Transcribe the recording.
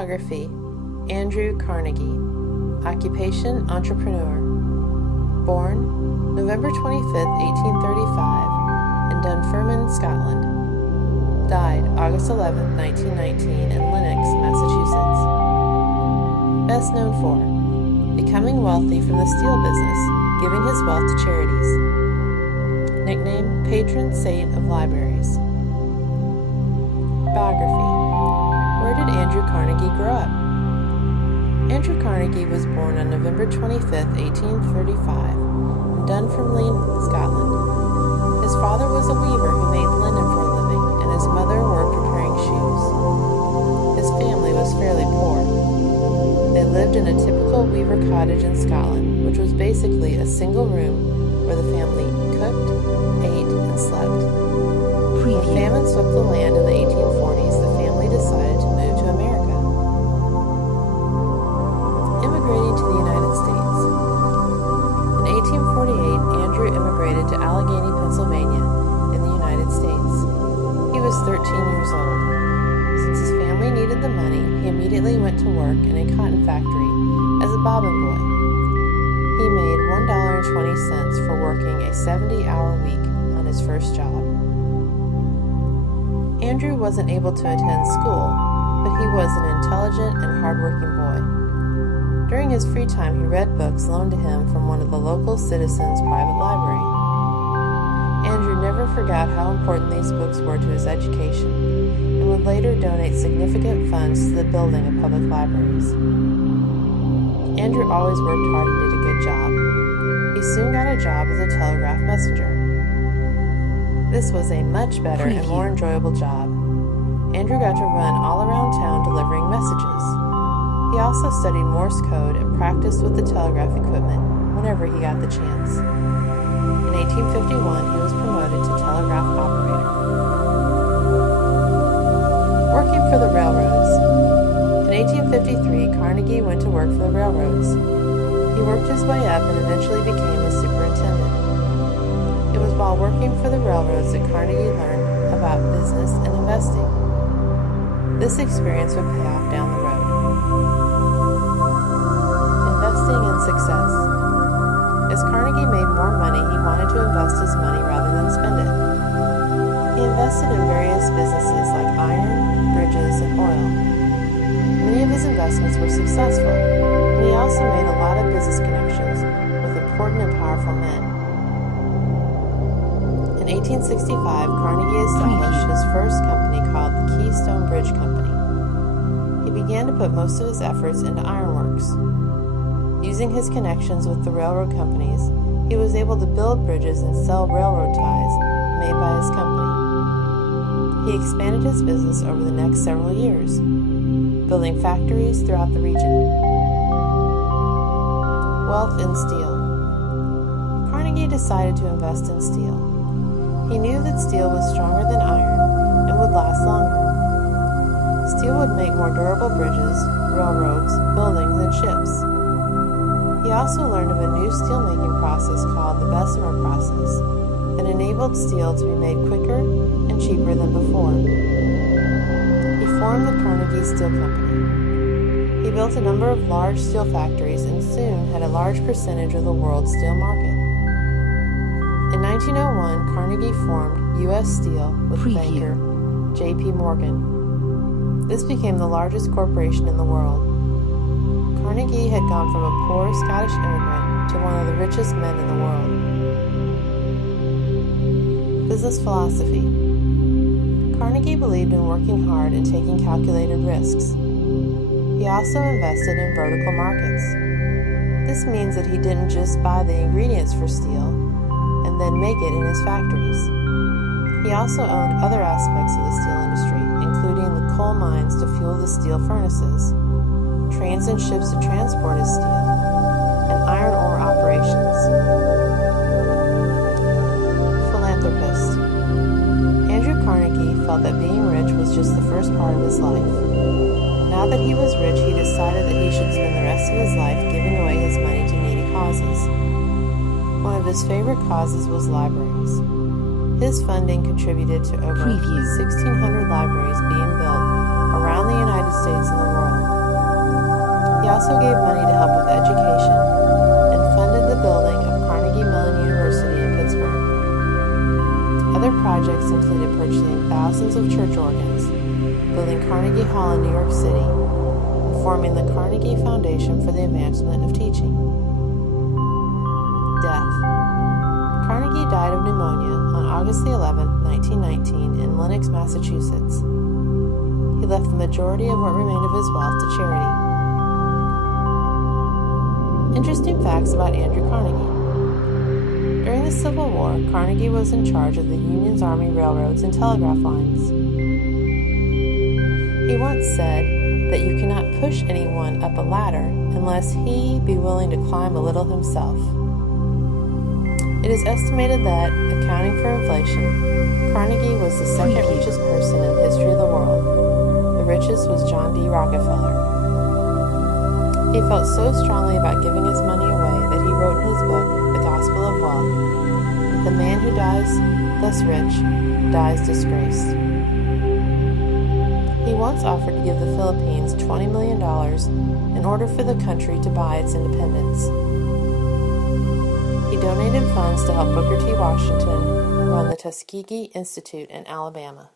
Biography, Andrew Carnegie. Occupation, entrepreneur. Born November 25, 1835, in Dunfermline, Scotland. Died August 11, 1919, in Lenox, Massachusetts. Best known for becoming wealthy from the steel business, giving his wealth to charities. Nickname, patron saint of libraries. Biography. Where did Andrew Carnegie grow up? Andrew Carnegie was born on November 25, 1835, in Dunfermline, Scotland. His father was a weaver who made linen for a living, and his mother worked repairing shoes. His family was fairly poor. They lived in a typical weaver cottage in Scotland, which was basically a single room where the family cooked, ate, and slept. When famine swept the land in the 1840s, the family decided to move to America. Immigrating to the United States. In 1848, Andrew immigrated to Allegheny, Pennsylvania, in the United States. He was 13 years old. Since his family needed the money, he immediately went to work in a cotton factory as a bobbin boy. He made $1.20 for working a 70-hour week on his first job. Andrew wasn't able to attend school, but he was an intelligent and hardworking boy. During his free time, he read books loaned to him from one of the local citizens' private library. Andrew never forgot how important these books were to his education, and would later donate significant funds to the building of public libraries. Andrew always worked hard and did a good job. He soon got a job as a telegraph messenger. This was a much better and more enjoyable job. Andrew got to run all around town delivering messages. He also studied Morse code and practiced with the telegraph equipment whenever he got the chance. In 1851, he was promoted to telegraph operator. Working for the railroads. In 1853, Carnegie went to work for the railroads. He worked his way up and eventually became a superintendent. It was while working for the railroads that Carnegie learned about business and investing. This experience would pay off down the road. Investing and success. As Carnegie made more money, he wanted to invest his money rather than spend it. He invested in various businesses like iron, bridges, and oil. Many of his investments were successful, and he also made a lot of business connections with important and powerful men. In 1865, Carnegie established his first company called the Keystone Bridge Company. He began to put most of his efforts into ironworks. Using his connections with the railroad companies, he was able to build bridges and sell railroad ties made by his company. He expanded his business over the next several years, building factories throughout the region. Wealth in steel. Carnegie decided to invest in steel. He knew that steel was stronger than iron and would last longer. Steel would make more durable bridges, railroads, buildings, and ships. He also learned of a new steelmaking process called the Bessemer process that enabled steel to be made quicker and cheaper than before. He formed the Carnegie Steel Company. He built a number of large steel factories and soon had a large percentage of the world's steel market. In 1901, Carnegie formed U.S. Steel with banker J.P. Morgan. This became the largest corporation in the world. Carnegie had gone from a poor Scottish immigrant to one of the richest men in the world. Business philosophy. Carnegie believed in working hard and taking calculated risks. He also invested in vertical markets. This means that he didn't just buy the ingredients for steel and then make it in his factories. He also owned other aspects of the steel industry, including the coal mines to fuel the steel furnaces, trains and ships to transport his steel, and iron ore operations. Philanthropist. Andrew Carnegie felt that being rich was just the first part of his life. Now that he was rich, he decided that he should spend the rest of his life giving away his money to needy causes. One of his favorite causes was libraries. His funding contributed to over 1,600 libraries being built around the United States and the world. also gave money to help with education and funded the building of Carnegie Mellon University in Pittsburgh. Other projects included purchasing thousands of church organs, building Carnegie Hall in New York City, and forming the Carnegie Foundation for the Advancement of Teaching. Death. Carnegie died of pneumonia on August 11, 1919, in Lenox, Massachusetts. He left the majority of what remained of his wealth to charity. Interesting facts about Andrew Carnegie. During the Civil War, Carnegie was in charge of the Union's Army railroads and telegraph lines. He once said that you cannot push anyone up a ladder unless he be willing to climb a little himself. It is estimated that, accounting for inflation, Carnegie was the second richest person in the history of the world. The richest was John D. Rockefeller. He felt so strongly about giving his money away that he wrote in his book, The Gospel of Wealth, that the man who dies thus rich dies disgraced. He once offered to give the Philippines $20 million in order for the country to buy its independence. He donated funds to help Booker T. Washington run the Tuskegee Institute in Alabama.